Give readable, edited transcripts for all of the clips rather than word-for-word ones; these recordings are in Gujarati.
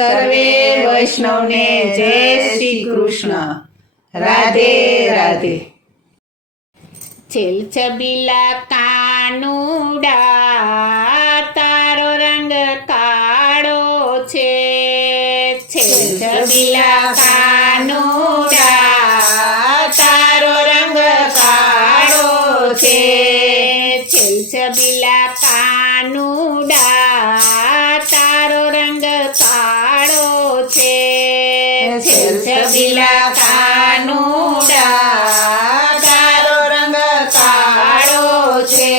સર્વે વૈષ્ણવને જય શ્રી કૃષ્ણ. રાધે રાધે. છેલ છબીલા કાનુડા તારો રંગ કાળો છે. છેલ છબીલા કાનુડા તારો રંગ કાળો છે. છેલ છબીલા કાનુડા તારો રંગ કાળો છે. છેલ છબીલા કાનુડા તારો રંગ કાળો છે.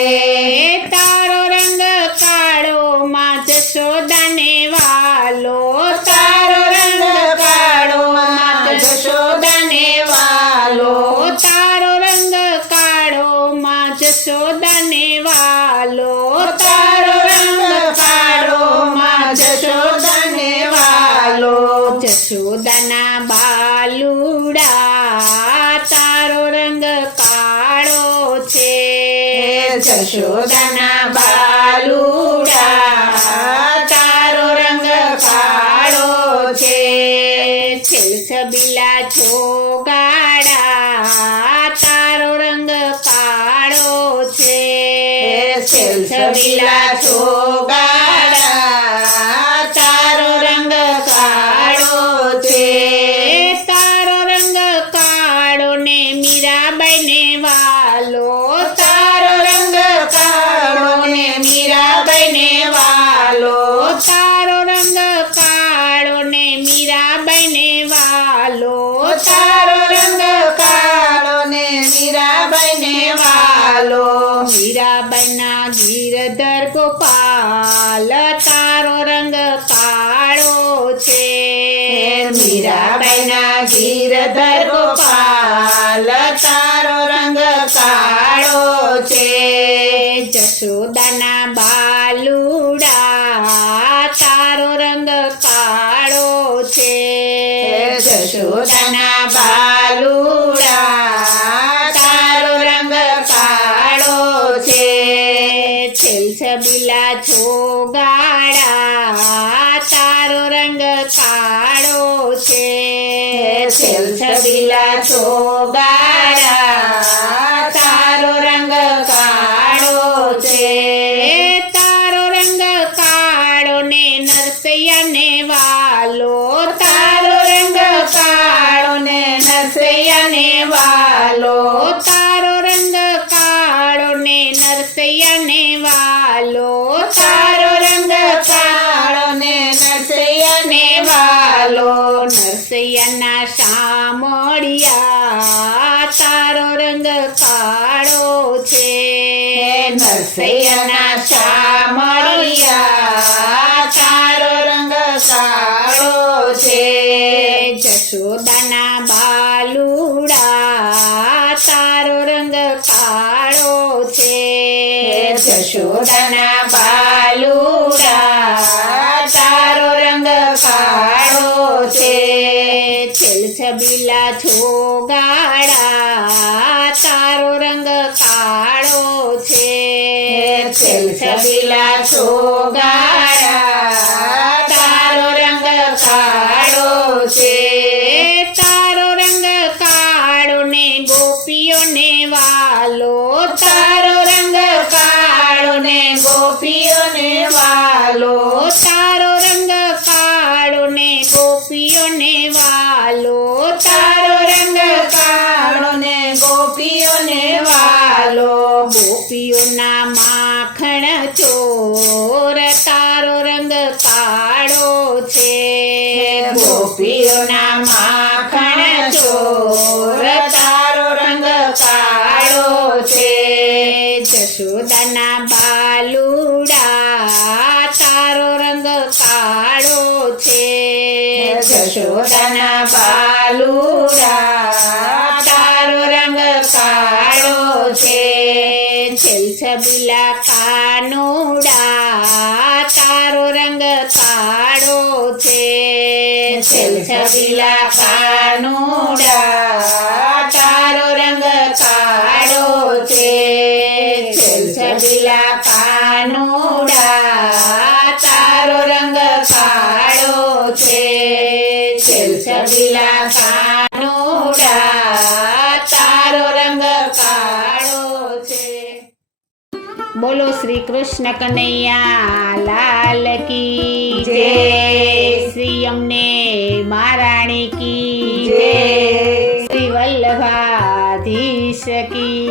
તારો રંગ કાળો માં જશોદાને વાલો. તારો રંગ કાળો માં જશોદાને વાલો. તારો રંગ કાળો માં જશોદાને વાલો. તારો રંગ કાળો માં જશોદાને વાલો. જશોદાના બાલુડા તારો રંગ કાળો છે. જશોદાના બાલુડા તારો રંગ કાળો છે. છેલ છબીલા છોગાડા તારો રંગ કાળો છે. છેલ છબીલા છોગાડા તારો રંગ કાળો છે. તારો રંગ કાળો ને મીરાબાઈને વાલો. તારો રંગ કાળો ને મીરાબાઈને વાલો. તારો રંગ કાળો ને મીરાબાઈને વાલો. તારો રંગ કાળો ને મીરાબાઈને વાલો. મીરાબાઈના ગીરધર ગોપાલ તારો રંગ કાળો છે. મીરાબાઈના ગીરધર ગોપાલ તારો રંગ કાળો છે. જશોદાના બાલુડા તારો રંગ કાળો છે. જશોદાના બાલુડા તારો રંગ કાળો છે. છેલ છબીલા છોગાડા તારો રંગ કાળો છે. છેલ છબીલા છોગાડા તારો રંગ કાળો છે. તારો રંગ કાળો ને નરસૈયાને વાલો. તારો રંગ કાળો ને નરસૈયાને વાલો. તારો રંગ કાળો ને નરસૈયાને વાલો. તારો રંગ કાળો ને નરસૈયાને વાલો. નરસૈયાના શામળિયા તારો રંગ કાળો છે. નરસૈયાના શામળિયા તારો રંગ કાળો છે. જશોદાના બાલુડા તારો રંગ કાળો છે. જશોદાના બાલુડા તારો રંગ કાળો છે. છેલ છબીલા છોગાડા તારો રંગ કાળો છે. છેલ છબીલા છોગાડા તારો રંગ કાળો છે. તારો રંગ કાળો ને ગોપીઓને વાલો. તારો રંગ કાળો ને ગોપીઓને વાલો. તારો રંગ કાળો ને ગોપીઓને વાલો. તારો રંગ કાળો ને ગોપીઓને વાલો. ગોપીઓના માખણ ચોર તારો રંગ કાળો છે. ગોપીઓના માખણ ચોર તારો રંગ કાળો છે. જશોદાના બાલુડા તારો રંગ કાળો છે. જશોદાના બાલુડા તારો રંગ કાળો છે. છેલ છબીલા કાનુડા તારો રંગ કાળો છે. છેલ છબીલા કાનુડા તારો રંગ કાળો છે. છેલ છબીલા કાનુડા તારો રંગ કાળો કાળો છે છબીલા કાનુડા તારો રંગ કાળો છે. બોલો શ્રી કૃષ્ણ કનૈયા લાલ કી જય, શ્રી અમને મહારાણી કી જય, શ્રી વલ્લભાધીશ કી